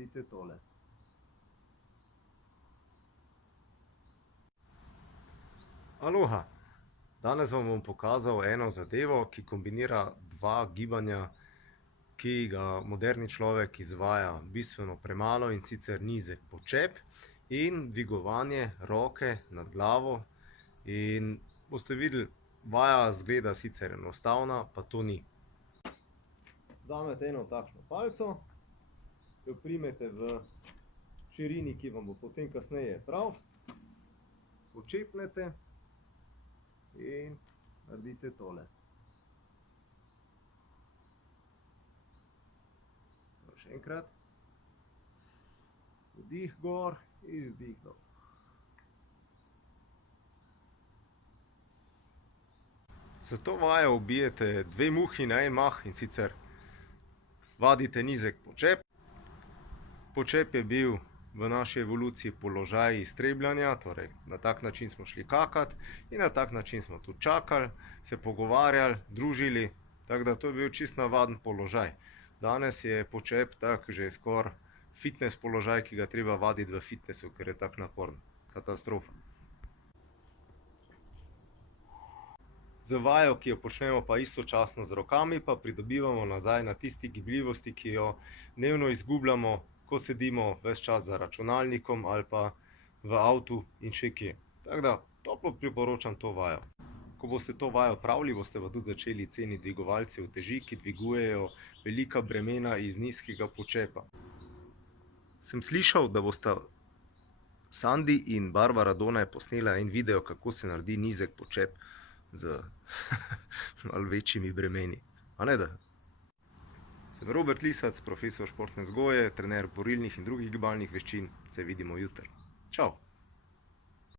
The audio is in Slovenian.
naredite tole. Aloha! Danes vam bom pokazal eno zadevo, ki kombinira dva gibanja, ki ga moderni človek izvaja bistveno premalo, in sicer nizek počep in dvigovanje roke nad glavo. In boste videli, vaja izgleda sicer enostavna, pa to ni. Vzamete eno takšno palico, jo primete v širini, ki vam bo potem kasneje prav, počepnete in naredite tole. Še enkrat. Vdih gor, izdih dol. Za to vajo ubijete dve muhi na en mah, in sicer vadite nizek počep. Počep je bil v naši evoluciji položaj iztrebljanja, torej na tak način smo šli kakat in na tak način smo tudi čakali, se pogovarjali, družili, tako da to je bil čisto navaden položaj. Danes je počep tak že skoraj fitness položaj, ki ga treba vaditi v fitnessu, ker je tako naporen. Katastrofa. Z vajo, ki jo počnemo pa istočasno z rokami, pa pridobivamo nazaj na tisti gibljivosti, ki jo dnevno izgubljamo, ko sedimo ves čas za računalnikom ali pa v avtu in še kje. Tako da, toplo priporočam to vajo. Ko boste to vajo opravili, boste pa tudi začeli ceniti dvigovalce uteži, ki dvigujejo velika bremena iz nizkega počepa. Sem slišal, da bosta Sandi in Barbara Donaj posnela en video, kako se naredi nizek počep z malo večjimi bremeni. A ne da? Sem Robert Lisac, profesor športne vzgoje, trener borilnih in drugih gibalnih veščin. Se vidimo jutri. Čau!